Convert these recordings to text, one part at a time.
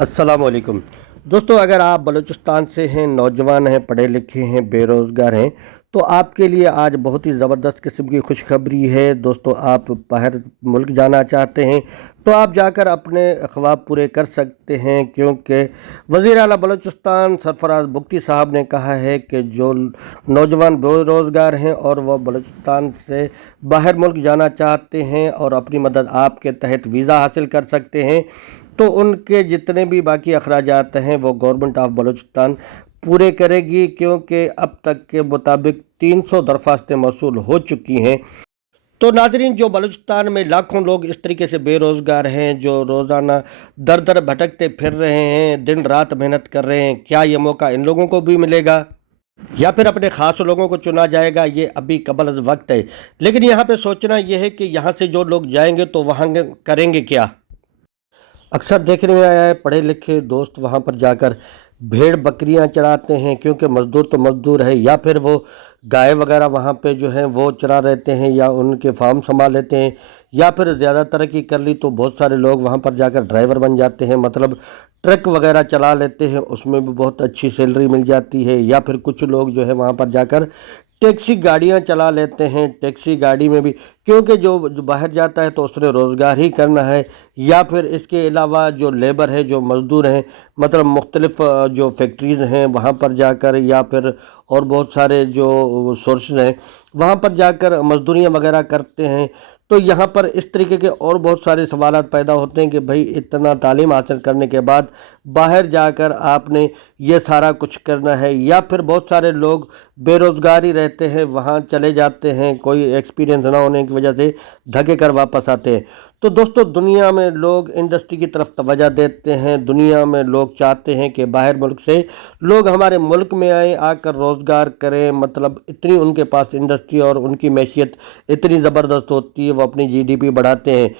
अस्सलाम वालेकुम। दोस्तों, अगर आप बलूचिस्तान से हैं, नौजवान हैं, पढ़े लिखे हैं, बेरोज़गार हैं, तो आपके लिए आज बहुत ही ज़बरदस्त किस्म की खुशखबरी है। दोस्तों, आप बाहर मुल्क जाना चाहते हैं, तो आप जाकर अपने ख्वाब पूरे कर सकते हैं, क्योंकि वज़ीर आला बलूचिस्तान सरफ़राज़ बुगटी साहब ने कहा है कि जो नौजवान बेरोज़गार हैं और वह बलूचिस्तान से बाहर मुल्क जाना चाहते हैं और अपनी मदद आपके तहत वीज़ा हासिल कर सकते हैं, तो उनके जितने भी बाकी अखराजात हैं वो गवर्नमेंट ऑफ बलूचिस्तान पूरे करेगी, क्योंकि अब तक के मुताबिक 300 दरख्वास्तें मौसूल हो चुकी हैं। तो नाजरीन, जो बलूचिस्तान में लाखों लोग इस तरीके से बेरोज़गार हैं, जो रोज़ाना दर दर भटकते फिर रहे हैं, दिन रात मेहनत कर रहे हैं, क्या ये मौका इन लोगों को भी मिलेगा या फिर अपने ख़ास लोगों को चुना जाएगा? ये अभी कबल अज़ वक्त है। लेकिन यहाँ पे सोचना यह है कि यहाँ से जो लोग जाएंगे तो वहाँ करेंगे क्या। अक्सर देखने में आया है पढ़े लिखे दोस्त वहाँ पर जाकर भेड़ बकरियाँ चराते हैं, क्योंकि मज़दूर तो मज़दूर है, या फिर वो गाय वगैरह वहाँ पे जो है वो चरा रहते हैं या उनके फार्म संभाल लेते हैं, या फिर ज़्यादा तरक्की कर ली तो बहुत सारे लोग वहाँ पर जाकर ड्राइवर बन जाते हैं, मतलब ट्रक वगैरह चला लेते हैं, उसमें भी बहुत अच्छी सैलरी मिल जाती है। या फिर कुछ लोग जो है वहाँ पर जाकर टैक्सी गाड़ियाँ चला लेते हैं, टैक्सी गाड़ी में भी, क्योंकि जो बाहर जाता है तो उसने रोज़गार ही करना है। या फिर इसके अलावा जो लेबर है, जो मज़दूर हैं, मतलब मुख्तलिफ़ जो फैक्ट्रीज़ हैं वहाँ पर जाकर, या फिर और बहुत सारे जो सोर्सेज हैं वहाँ पर जाकर मज़दूरियाँ वगैरह करते हैं। तो यहाँ पर इस तरीके के और बहुत सारे सवालात पैदा होते हैं कि भाई इतना तालीम हासिल करने के बाद बाहर जाकर आपने ये सारा कुछ करना है, या फिर बहुत सारे लोग बेरोज़गार ही रहते हैं, वहाँ चले जाते हैं, कोई एक्सपीरियंस ना होने की वजह से धके कर वापस आते हैं। तो दोस्तों, दुनिया में लोग इंडस्ट्री की तरफ तवज्जो देते हैं, दुनिया में लोग चाहते हैं कि बाहर मुल्क से लोग हमारे मुल्क में आए, आकर रोज़गार करें, मतलब इतनी उनके पास इंडस्ट्री और उनकी मैशियत इतनी ज़बरदस्त होती है, वो अपनी जीडीपी बढ़ाते हैं।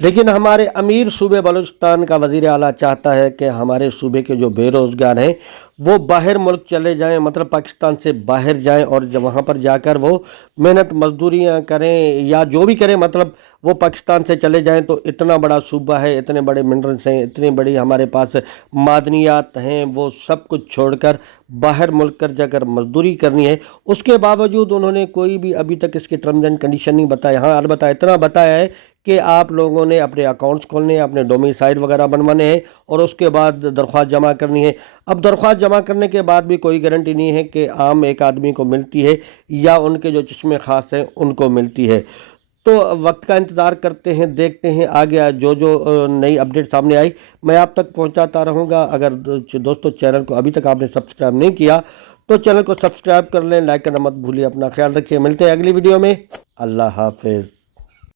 लेकिन हमारे अमीर सूबे बलूचिस्तान का वज़ीर आला चाहता है कि हमारे सूबे के जो बेरोज़गार हैं वो बाहर मुल्क चले जाएं, मतलब पाकिस्तान से बाहर जाएं, और जब वहाँ पर जाकर वो मेहनत मजदूरियाँ करें या जो भी करें, मतलब वो पाकिस्तान से चले जाएं। तो इतना बड़ा सूबा है, इतने बड़े मिनरल्स हैं, इतनी बड़ी हमारे पास मादनियात हैं, वो सब कुछ छोड़कर बाहर मुल्क कर जाकर मजदूरी करनी है। उसके बावजूद उन्होंने कोई भी अभी तक इसके टर्म्स एंड कंडीशन नहीं बताया। हाँ, अलबत्ता इतना बताया है कि आप लोगों ने अपने अकाउंट्स खोलने हैं, अपने डोमिसाइल वगैरह बनवाने हैं, और उसके बाद दरख्वास्त जमा करनी है। अब दरख्वास्त जमा करने के बाद भी कोई गारंटी नहीं है कि आम एक आदमी को मिलती है या उनके जो चश्मे खास हैं उनको मिलती है। तो वक्त का इंतज़ार करते हैं, देखते हैं आगे जो जो नई अपडेट सामने आई मैं आप तक पहुंचाता रहूंगा। अगर दोस्तों चैनल को अभी तक आपने सब्सक्राइब नहीं किया तो चैनल को सब्सक्राइब कर लें, लाइक करना मत भूलिए। अपना ख्याल रखिए, मिलते हैं अगली वीडियो में। अल्लाह हाफिज़।